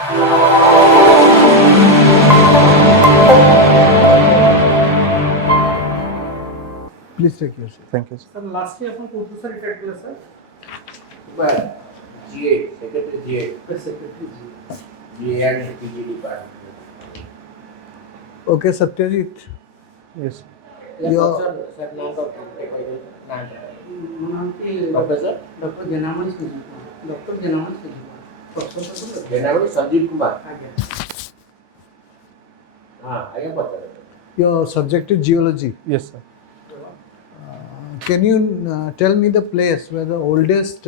Please take your seat. Thank you, sir. Sir last year आपण कोणतं sir retire केलं sir Well, GA, Secretary GA, secretary ji GA and PG department. Okay, Satyajit. Yes. Sir, now doctor, Doctor sir? Doctor Janamani Sujit doctor Janamani Sujit professor Then I was Sanjeev Kumar. आगे I am Pattanayak. Your subject is geology. Yes, sir. Can you tell me the place where the oldest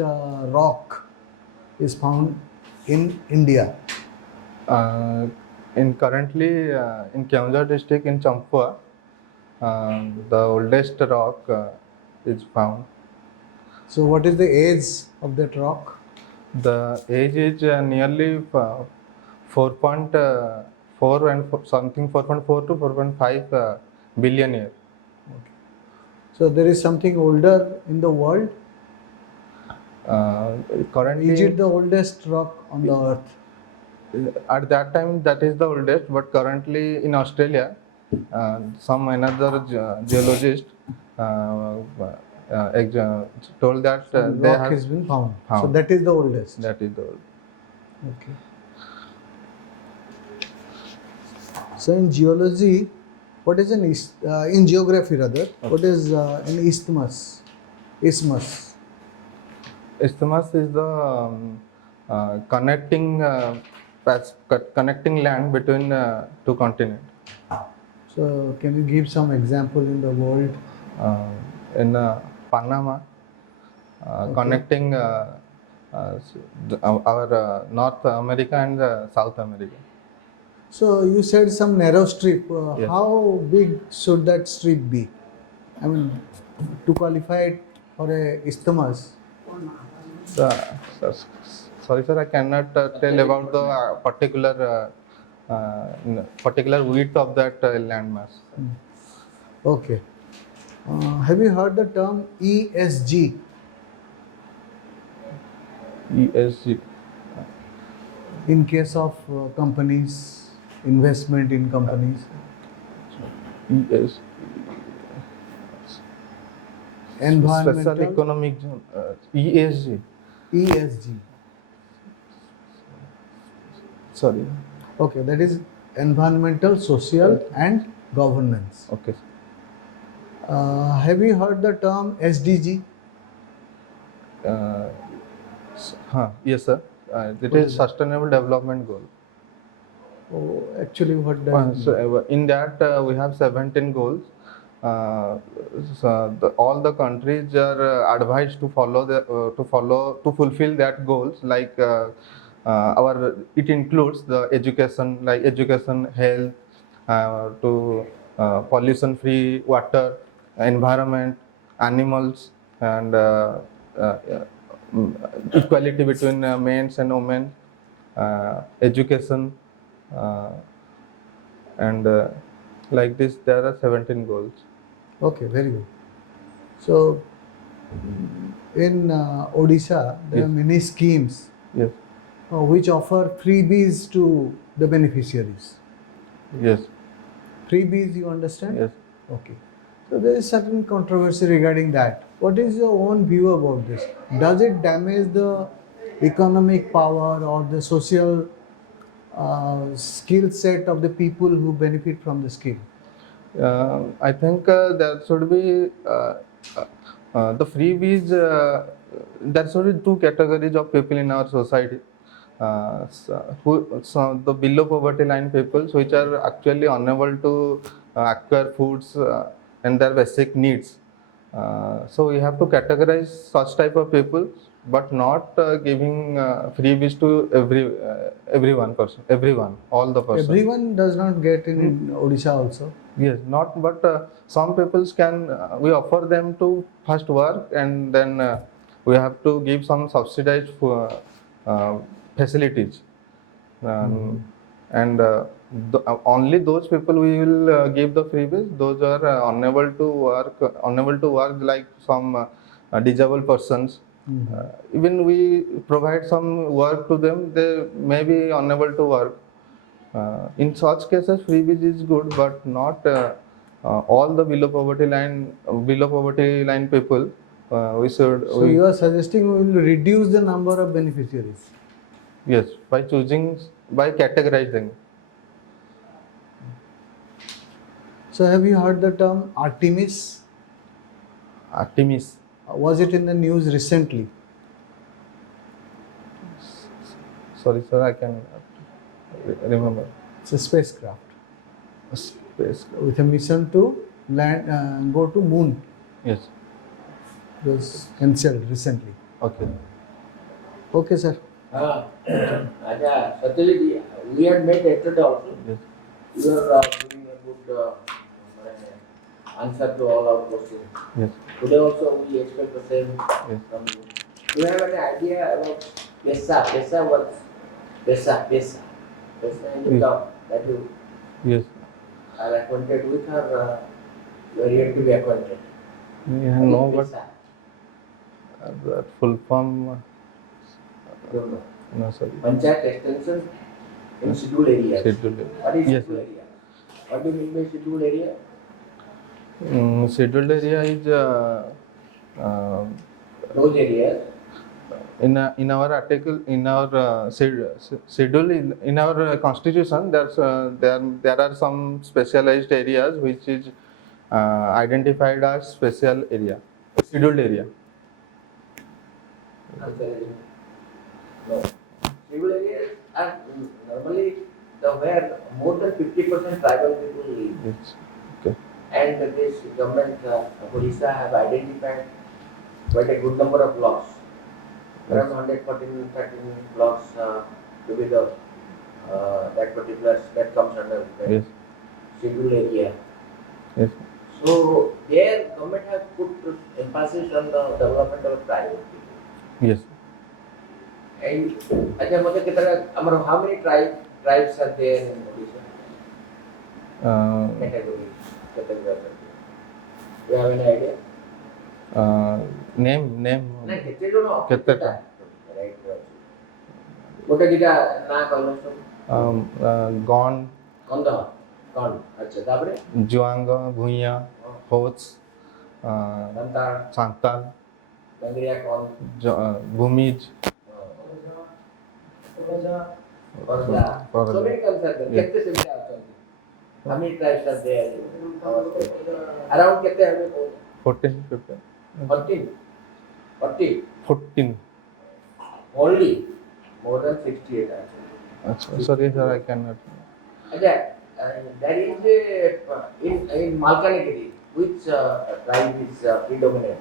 rock is found in India? In currently in Keonjhar district in Champua, the oldest rock is found. So, what is the age of that rock? The age is nearly 4.4 and something 4.4 to 4.5 billion year. So, there is something older in the world. Currently, Is it the oldest rock on the earth? at that time that is the oldest, but currently in Australia, some another geologist told that Some they rock have has been found. So, found. that is the oldest. That is the old. Okay. So, in geology, what is in geography rather, what is an isthmus? Isthmus. Isthmus is the connecting land between two continents. So, can you give some example in the world? In Panama, connecting our North America and South America. So, you said some narrow strip. Yes. How big should that strip be? I mean, to qualify it for a isthmus. Sorry, sir, I cannot tell about the particular width of that landmass. Okay. Have you heard the term ESG? ESG. In case of companies, investment in companies. ESG. Environmental. Special economic zone. ESG. ESG. Sorry. Okay, that is environmental, social, and governance. Okay. Have you heard the term SDG? Yes, sir. It is Sustainable Development Goal. Oh, actually, what does it mean? So in that we have 17 goals. All the countries are advised to follow to fulfill that goals. Like it includes the education, like education, health, to pollution-free water, environment, animals, and equality between men and women, education, and like this there are 17 goals. Okay, very good. So, in Odisha, there are Yes. many schemes Yes. which offer freebies to the beneficiaries. Yes. Freebies, you understand? Yes. Okay. So, there is certain controversy regarding that. What is your own view about this? Does it damage the economic power or the social skill set of the people who benefit from the scheme? I think there should be the freebies. There should be two categories of people in our society. So the below poverty line people, which are actually unable to acquire foods and their basic needs. So we have to categorize such type of people, but not giving freebies to everyone, all the persons. Everyone does not get in Odisha also. Yes, not, but some peoples can, we offer them to first work, and then we have to give some subsidized facilities. And only those people we will give the freebies, those are unable to work like some disabled persons, Even we provide some work to them, they may be unable to work. In such cases, freebies is good, but not all the below poverty line people. We should So you are suggesting we will reduce the number of beneficiaries. yes, by categorizing. So have you heard the term Artemis? Artemis. Was it in the news recently? Sorry, sir, I can remember. It's a spacecraft Space. with a mission to land, go to moon. Yes. It was cancelled recently. Okay. Okay, sir. Satyajit, we had made yesterday also. Yes. You are giving a good answer to all our questions. Yes. Today also we expect the same Yes. from you. Do you have any idea about PESA? PESA works. PESA in the term that you Yes. are acquainted with or you are yet to be acquainted? Yeah, no, but PESA? that full form. Don't know. No, sorry. Panchayat extension in scheduled areas. Scheduled. What is Yes, scheduled sir. area? What do you mean by scheduled area? Scheduled area is Those areas. in our article, in our schedule, in our constitution, there are some specialized areas which is identified as special area, scheduled area. Answer is no. Scheduled areas are normally where more than 50% tribal people live. Yes. Okay. And this government of Odisha have identified quite a good number of blocks. Around 114, 13 blocks to be the that particular that comes under the Yes. scheduled area. Yes. So there government has put emphasis on the development of tribal people. Yes. And how many tribes are there in Odisha? Category. Do you have any idea? Name. ନା କେତେ ଜଣ କେତେଟା? Right ଗୋଟେ ଦିଟା ନାଁ କହିଲ ସବୁ Gone, Kondh କଣ ଆଚ୍ଛା ତାପରେ Juang, Bhuiya, Hots, ଦନ୍ତାଳ Santal, Dongria Kondh Bhumij. କରଜା Korja. so many concerns Yeah. କେତେ ସେମିତି ଅଛନ୍ତି how many tribes are there around କେତେ ହେବେ 14, 15. 40 14. only more than 68 actually. Achha, sorry sir, I cannot. Okay, there is a in Malkanagiri, which tribe is predominant?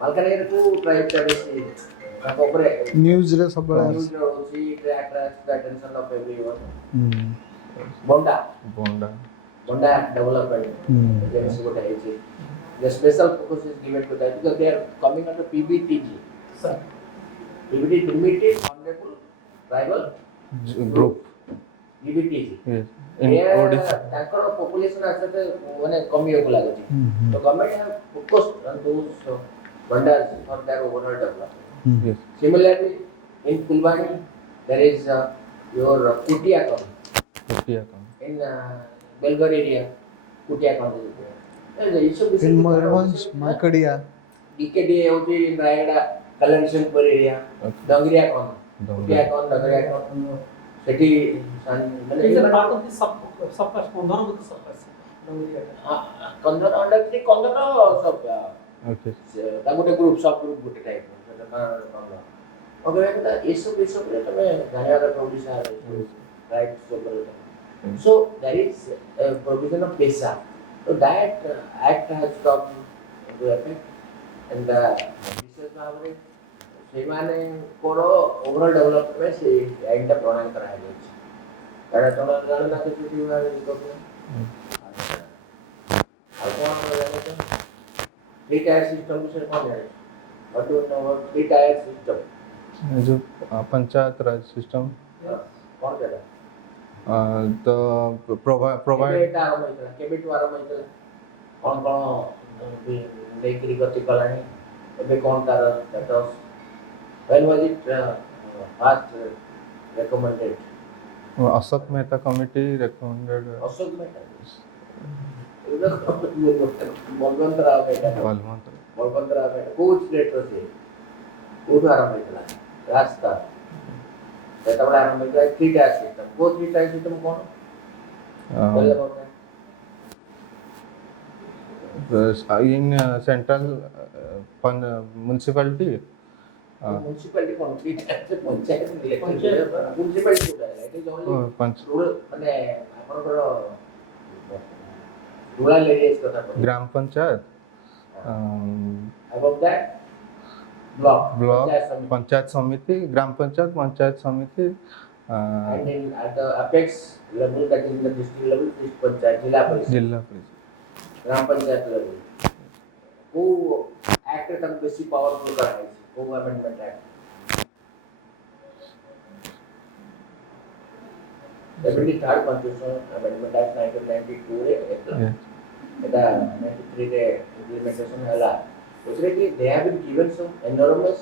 Malkanagiri who tribe ଟା ବେଶୀ ତାଙ୍କ ଉପରେ News रे सब बड़ा news ରେ ହଉଛି it attracts the attention of everyone. Bonda development agency ଗୋଟେ ହେଇଛି. The special focus is given to that because they are coming under PBTG. Sir. PBT Primitive Vulnerable Tribal Group. PBTG. Yes. In Odisha. ତାଙ୍କର population ଆସ୍ତେ ମାନେ କମିବାକୁ ଲାଗୁଛି. So government have focused on those wonders for their overall development. Yes. Similarly, in Fulbani, there is your Kutia Kutia. in Belgar area, Kutia in Mayurbhanj, Markadia. DKD होती in Rayagada, Kalansinpur area, Okay. Dangriya Kutia Dangriya City. It is a part of the subclass, Kondana with the subclass. Kondana under the Kondana sub. Okay. That would a group, subgroup, good type. Okay, the issue is the producer, right? So there is a provision of PESA. So that act has come into effect, and Mrs. Maverick, ସେମାନେ କୋର overall development ସେ ଆଇନଟା ପ୍ରଣୟନ କରାଯାଇଛି ଏଇଟା ତମେ ଜାଣିନା କିଛି ବିଭାଗ କରୁଛ ଆଉ କ'ଣ ଜାଣିଛ थ्री टायर सिस्टम विषय कौन जाने what do you know about three tier system जो पंचायत राज सिस्टम कौन जाने The provide ଏଟା ଆରମ୍ଭ ହେଇଥିଲା କେବେଠୁ ଆରମ୍ଭ ହେଇଥିଲା କ'ଣ କ'ଣ ଦେଇକିରି ଗତି କଲାଣି ଏବେ କ'ଣ ତାର status when was it first recommended Ashok Mehta committee recommended Ashok Mehta Balwant Rao Mehta Balwant. Balwant Rao Mehta କୋଉ ଷ୍ଟେଟ୍ର ସିଏ କୋଉଠୁ ଆରମ୍ଭ ହେଇଥିଲା ରାସ୍ତା ସେତେବେଳେ ଆରମ୍ଭ ହେଇଥିଲା ଥ୍ରୀଟା ସିଷ୍ଟମ କୋଉ ଥ୍ରୀଟା ସିଷ୍ଟମ କ'ଣ କହିଲେ about that? In central municipality municipality କ'ଣ ଥ୍ରୀଟା ପଞ୍ଚାୟତ municipality କୋଉଟା ହେଲା it is only rural ମାନେ ଆପଣଙ୍କର rural areas କଥା କହୁଛି Gram Panchayat, above that block Panchayat Samiti, Gram Panchayat Samiti, and in at the apex level that is in the district level this panchayat jilla parishad Jilla Parishad. Gram panchayat level who act तक बेसी powerful कराई who amendment act 73rd constitutional amendment act 1992 रे Yes. एटा 93 रे implementation हला उसरे कि they have been given some enormous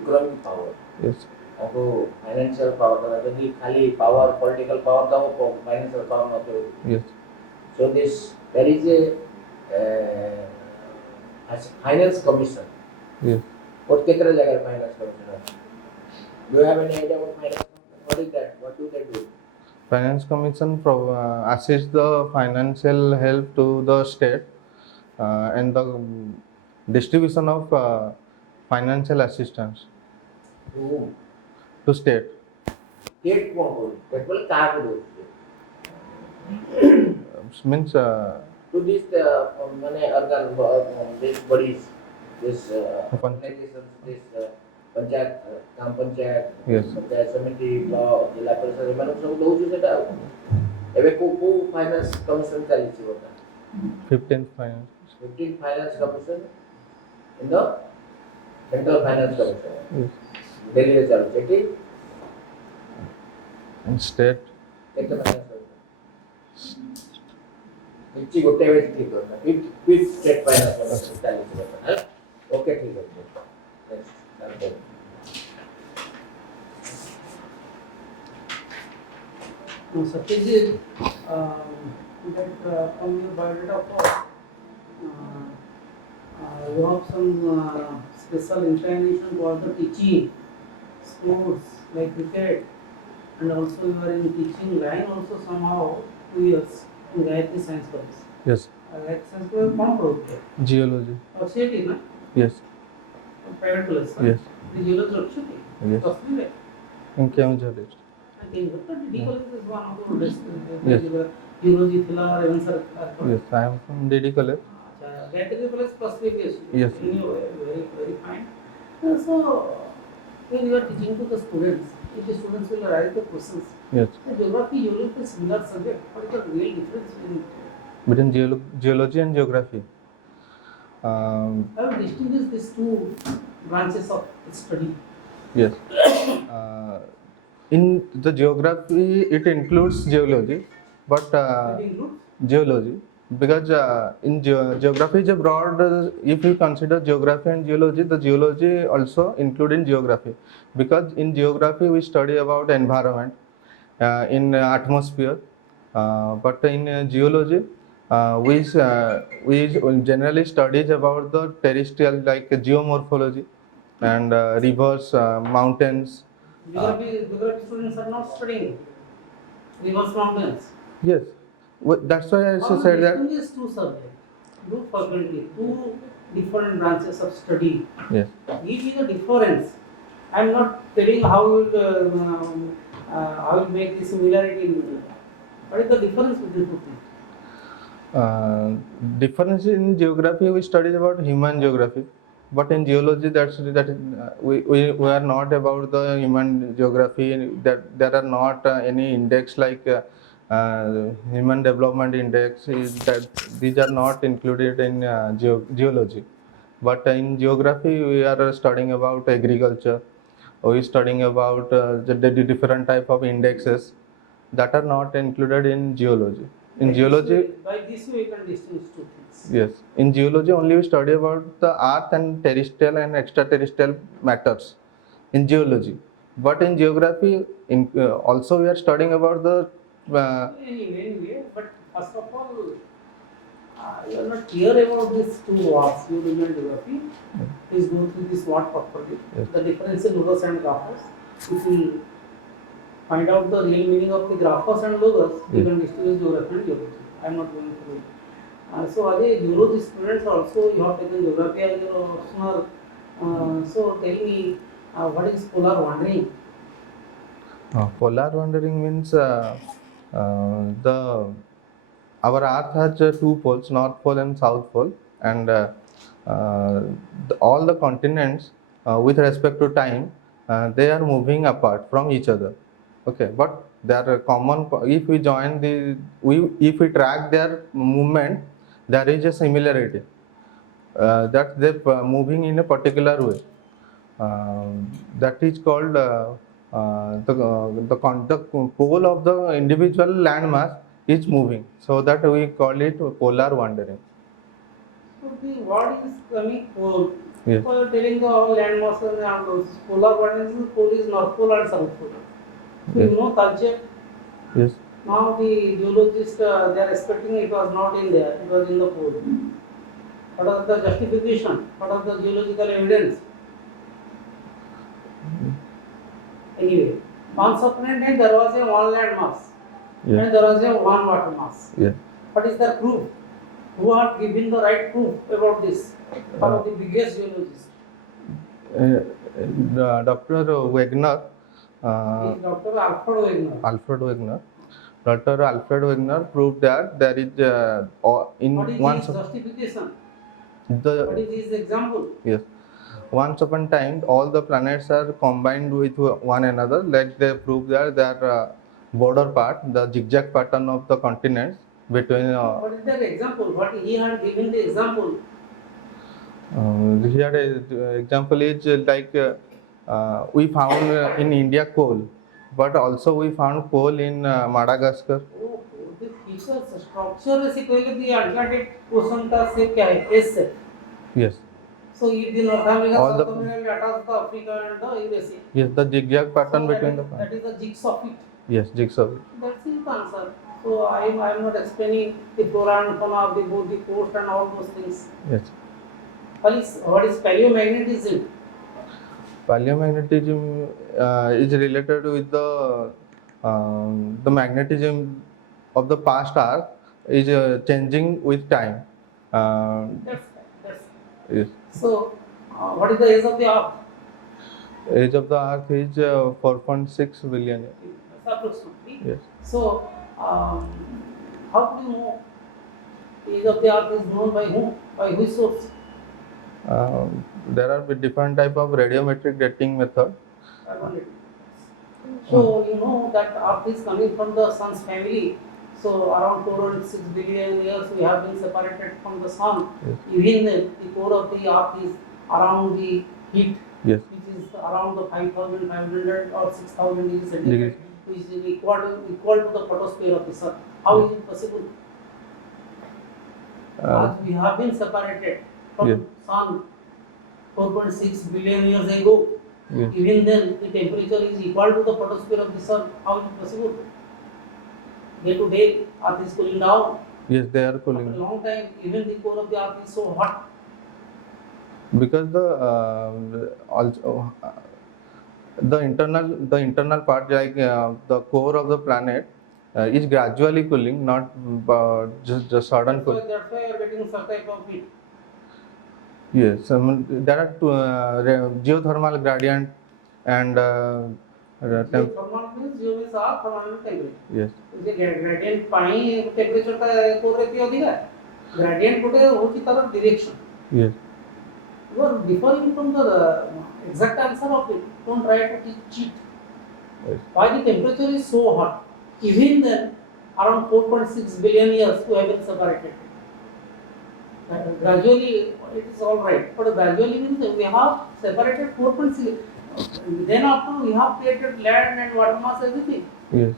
economic power Yes. आपको financial power था यदि खाली पावर पॉलिटिकल पावर था वो फाइनेंशियल पावर न तो Yes. so this there is a as finance commission Yes. what केतरा जगह finance commission है do you have any idea about finance commission what is that what do they do Finance Commission assists the financial help to the state and the distribution of financial assistance to whom to state. state कौन बोल state बोले कहाँ को दो Means to this माने organ this bodies this organizations this panchayat gram panchayat Yes. Panchayat समिति block जिला परिषद एमान सब दउछु सेटा एबे को फाइनेंस कमिशन चली छी बता 15th finance 15 finance commission in the central finance commission yes. delhi रे चालू सेठी And state केते finance commission किछि गोटे वे ठीक करना फिर स्टेट फाइनेंस कमिशन चली छी बता ओके ठीक है next Satyajit, that from your biodata of you have some special inclination for the teaching, sports like cricket, and also you are in teaching line also somehow 2 years in Gayatri Science College. yes. Gayatri Science College कौन पढ़ोगे? Geology CIT ना? yes. Private college. Yes. Geology रखो थे? Yes. कसमी है? In Keonjhar district. I think that DD college is one of the oldest. Yes. Geology थिला और even sir. Yes, I am from DD college. Gayatri college specific is Yes. very fine. So when you are teaching to the students, if the students will arise the questions, Yes. the geography is similar subject. What is the real difference in Between geology and geography. how to distinguish these two branches of study? Yes. In the geography, it includes geology, but It includes geology because in geography is a broad. If you consider geography and geology, the geology also include in geography because in geography we study about environment in atmosphere, but in geology we generally studies about the terrestrial like geomorphology and rivers, mountains. geography students are not studying rivers, mountains. Yes, that's why I How to said that. distinguish two subjects? Do faculty, two different branches of study. Yes. Give me the difference. I am not telling how you make the similarity in between. What is the difference between two things? Difference in geography we studied about human geography, but in geology we are not about the human geography. That there are not any index like human development index. That these are not included in geology. But in geography we are studying about agriculture. We are studying about the different type of indexes that are not included in geology. In By geology, this way you can distinguish two things. yes, in geology only we study about the earth and terrestrial and extraterrestrial matters in geology. But in geography, also we are studying about the Anyway, but first of all, you are not clear about these two words, geology and geography. Please go through this word properly. Yes. The difference in logos and graphos. If you find out the real meaning of the graphos and logos, you Yes. can distinguish geography and geology. I am not going through it. So, as a geology students also, you have taken geography as your optional. So, tell me, what is polar wandering? polar wandering means the our Earth has two poles, North Pole and South Pole, and all the continents, with respect to time, they are moving apart from each other. Okay, but they are common. If we join if we track their movement, there is a similarity that they moving in a particular way. That is called the pole of the individual landmass is moving, so that we call it polar wandering. So, the word is coming pole. Yes. So, you are telling the all land masses and those polar wandering, pole is North Pole and South Pole. So, Yes. you know culture. Yes. Now the geologists they are expecting it was not in there, it was in the pole. What are the justification? What are the geological evidence? Anyway, once upon a time there was a one land mass Yes. and there was a one water mass. Yes. What is the proof? Who are giving the right proof about this? One of the biggest geologists. Dr. Wegener, Is Dr. Alfred Wegener. Alfred Wegener. Dr. Alfred Wegener proved that there is in What is once his justification? What the is his example? yes, once upon time all the planets are combined with one another. Like they prove that their border part, the zigzag pattern of the continents between. What is that example? What he had given the example? Here example is like we found in India coal, but also we found coal in Madagascar. Oh, the features structure is equally the Atlantic Ocean का shape क्या है? S shape. Yes, So if the North America, All South the- America attached to Africa and the USA. yes, the zigzag pattern So between the that is the jigsaw fit. yes, jigsaw. That's his answer. So I am not explaining the flora and fauna of the both the coast and all those things. Yes, What is paleomagnetism? paleomagnetism is related with the magnetism of the past Earth is changing with time. That's Yes. so. What is the age of the Earth? Age of the Earth is 4.6 billion. That's approximately. Yes. So, how do you know the age of the Earth is known by whom? By which source? There are different type of radiometric dating method. So, you know that Earth is coming from the Sun's family. So, around 4.6 billion years we have been separated from the Sun. Yes. Even the core of the Earth is around the heat, Yes. which is around the 5,500 or 6,000 degrees Degrees. centigrade, which is equal to the photosphere of the Sun. How is it possible? As we have been separated from Yes. Sun 4.6 billion years ago. Yes. Even then, the temperature is equal to the photosphere of the Sun. How is it possible? Day to day, Earth is cooling down. Yes, they are After cooling. a long time, even the core of the Earth is so hot. Because also the internal part, like the core of the planet is gradually cooling, not just sudden That's why, cool. that's why you are getting such type of heat. Yes, there are geothermal gradient and Geothermal means geo means Earth, thermal means temperature. yes, J gradient पानी temperature का core रहती है अधिक gradient गोटे होची तार direction yes, you are differing from the exact answer of it. Don't try to cheat. yes. Why the temperature is so hot? Even then, around 4.6 billion years we have been separated. Gradually it is all right, but gradually means we have separated 4.6. Then after we have created land and water mass everything. Yes.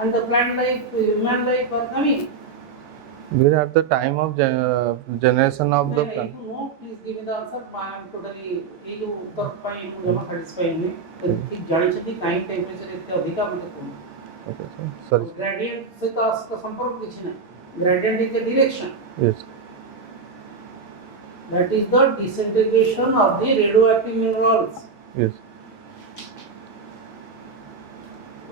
And the plant life, human life are coming. We are at the time of generation of the If plant. you know, please give me the answer. I am totally ये जो उत्तर पाई मुझे जमा satisfied नहीं. ठीक जानी चाहिए time temperature इतने अधिक आप इतने कम. Okay, sir. Sorry. Gradient से तो उसका संपर्क कुछ नहीं. Gradient is the direction. Yes. That is the disintegration of the radioactive minerals. Yes.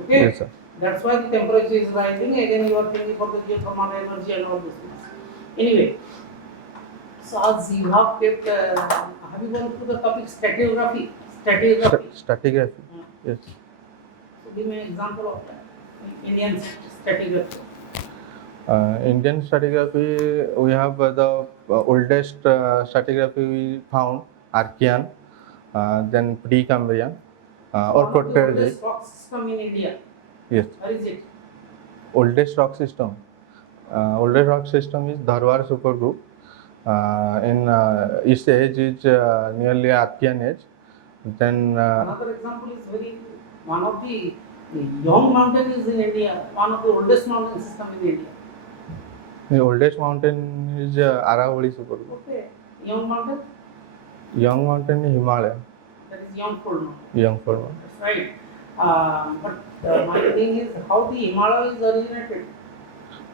Okay. Yes, sir. That's why the temperature is rising. Again, you are thinking for the geothermal energy and all these things. Anyway, so as you have kept, have you gone through the topic stratigraphy? Stratigraphy. Stratigraphy. Yes. So give me an example of that. Indian stratigraphy. Indian stratigraphy, we have the oldest stratigraphy we found, Archean, then Precambrian, or One of the Proterozoic. oldest rock system in India. Yes. Where is it? Oldest rock system. Oldest rock system is Dharwar supergroup. In its age is nearly Archean age. Then Another example is one of the young mountains in India, one of the oldest mountain system in India. the oldest mountain is Aravalli supergroup. Okay, young mountain, Young mountain is Himalaya. that is young fold mountain. Young for one. That's right. But my thing is how the Himalaya is originated.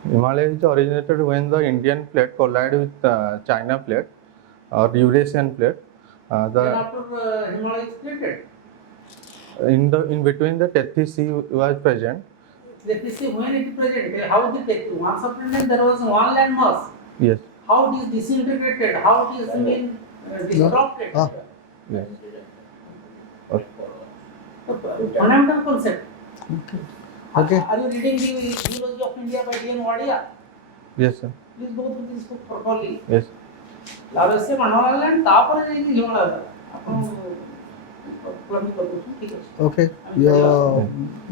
Himalaya is originated when the Indian plate collided with China plate or Eurasian plate. Then after Himalaya is created. In between the Tethys Sea was present. Let me see when it is present. How the Tethys? Once upon a time there was one land mass. Yes. How it is disintegrated? How it is been disrupted? Ah. Yes. Okay. Fundamental concept. Okay. Are you reading the Geology of India by D.N. Wadia? Yes, sir. Please go through this book properly. Yes. लावेसे बनवाला land तापर जाइए हिमालय अपन planning कर दो ठीक है Okay. Your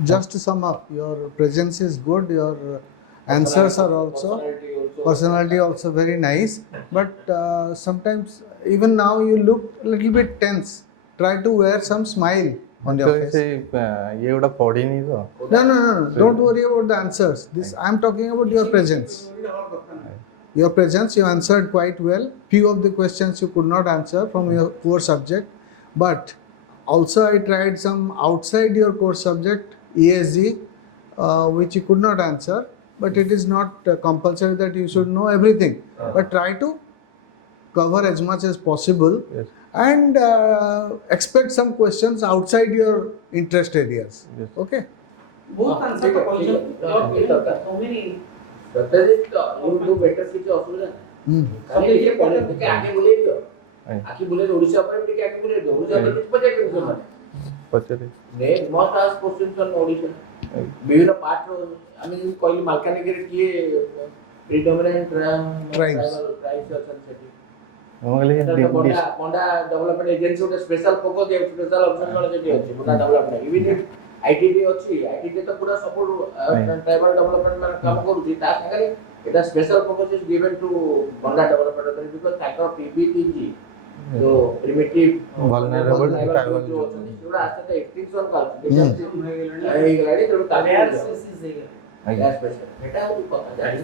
just to sum up, your presence is good. Your answers are also personality also very nice. But sometimes even now you look a little bit tense. Try to wear some smile on your face. ये उड़ा पढ़ी नहीं तो. No. Don't worry about the answers. This I am talking about your presence. Your presence, you answered quite well. Few of the questions you could not answer from your core subject, but also I tried some outside your core subject, ESG, which you could not answer. But it is not compulsory that you should know everything. But try to cover as much as possible. Yes. And expect some questions outside your interest areas. Yes. Okay. Both answer the question. So many. Satyajit you do better କିଛି ଅସୁବିଧା ନାହିଁ ଖାଲି ଟିକେ ପଢେ ଟିକେ ଆगे ବୁଲେଇ ଦିଅ ଆଖି ବୁଲେଇ ଓଡ଼ିଶା ଉପରେ ଟିକେ ଆଖି ବୁଲେଇ ଦିଅ ଓଡ଼ିଶା ଉପରେ କିଛି ପଚାରିବେ ସେମାନେ पचरे. ନେ ମଷ୍ଟ ଆସ୍କ କ୍ୱେଶ୍ଚନ୍ସ ଅନ୍ ଓଡ଼ିଶା ବିଭିନ୍ନ ପାର୍ଟର ଆମେ ଯେମିତି କହିଲି ମାଲକାନଗିରି କିଏ ପ୍ରିଡୋମିନାଣ୍ଟ Tribes. ଟ୍ରାଇବ୍ସ ଅଛନ୍ତି ସେଠି मगले ମଣ୍ଡା ଡେଭଲପମେଣ୍ଟ ଏଜେନ୍ସି ଗୋଟେ ସ୍ପେଶାଲ ଫୋକସ୍ ଦିଏ ସ୍ପେଶାଲ ଅବଜର୍ଭେସନ ସେଠି ଅଛି ମଣ୍ଡା ଡେଭଲପମେଣ୍ଟ ଇଭିନ୍ आईटीडी अच्छी आईटीडी तो पूरा सपोर्ट ट्राइबल डेवलपमेंट में काम करूची ता संगे एटा special focus is given to Bonda development because factor PBTG जो प्रिमिटिव Vulnerable tribal जो पूरा आस्ते एक्सटिंक्शन का ए गाड़ी तो Rare species है. स्पेशल एटा कथा जानी